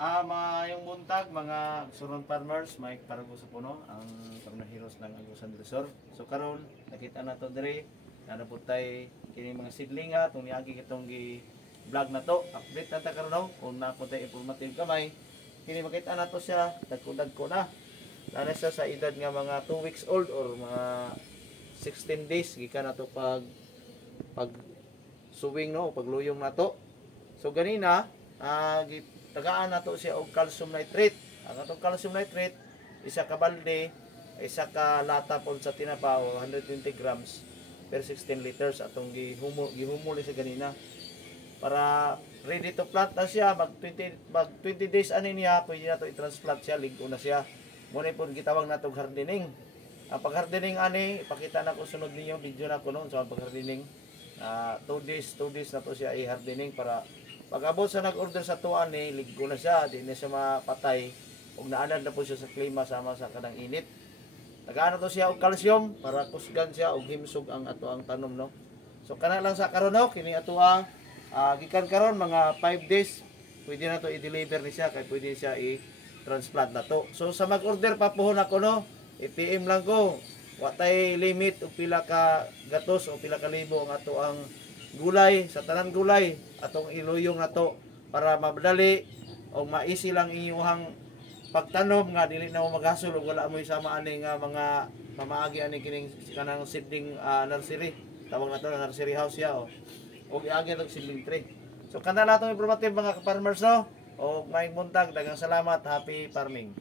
Mayong buntag mga surround farmers, Mike Parago sa puno, ang Heroes ng Agusan del Sur. So karon nakita na to diri, nanaputay kini mga sidling ha, tong niagi kitong gi vlog na to. Update na ta karon kung napuntay informative kamay. Kini makita na to siya, dagko na. Lalo siya sa edad nga mga 2 weeks old or mga 16 days gikan na to pag suwing no, pagluyong na to. So ganina, tagaan nato siya og calcium nitrate. Ang atong calcium nitrate, isa ka balde, isa ka lata pod sa tinapa o 120 grams per 16 liters atong gihumol ni siya ganina. Para ready to plant na siya, mag 20 days ani niya, pwede na to i-transplant siya, ligo na siya. Muna po gitawag nato gardening. Ang pag-hardening ani, ipakita na ko sunod ninyo, video na ko noon sa pag-hardening. 2 days na to siya i-hardening para pag abot sa nag-order sa tuwan ni, ligo na siya, di na siya mapatay. Ug naanad na po siya sa klima sama sa kanang init. Nagaano to siya og calcium para kusgan siya og himsog ang ato ang tanom no. So kana lang sa karon no, kini ato gikan karon mga 5 days pwede na to i-deliver ni siya kay pwede siya i-transplant na to. So sa mag-order pa puhon ako no, i-PM lang ko. Wa tay limit og pila ka gatos o pila ka libo ang ato ang gulay, sa tanan gulay atong iluyong nato para madali o maisi lang inyong pagtanom nga dili na mo maghasol og wala mo isama ani nga mga pamaagi ani kining kanang seedling nursery, tawag nato na nursery house ya o iagi og seedling tray. So kana natong informative mga farmers no, o maayong buntag, daghang salamat, happy farming.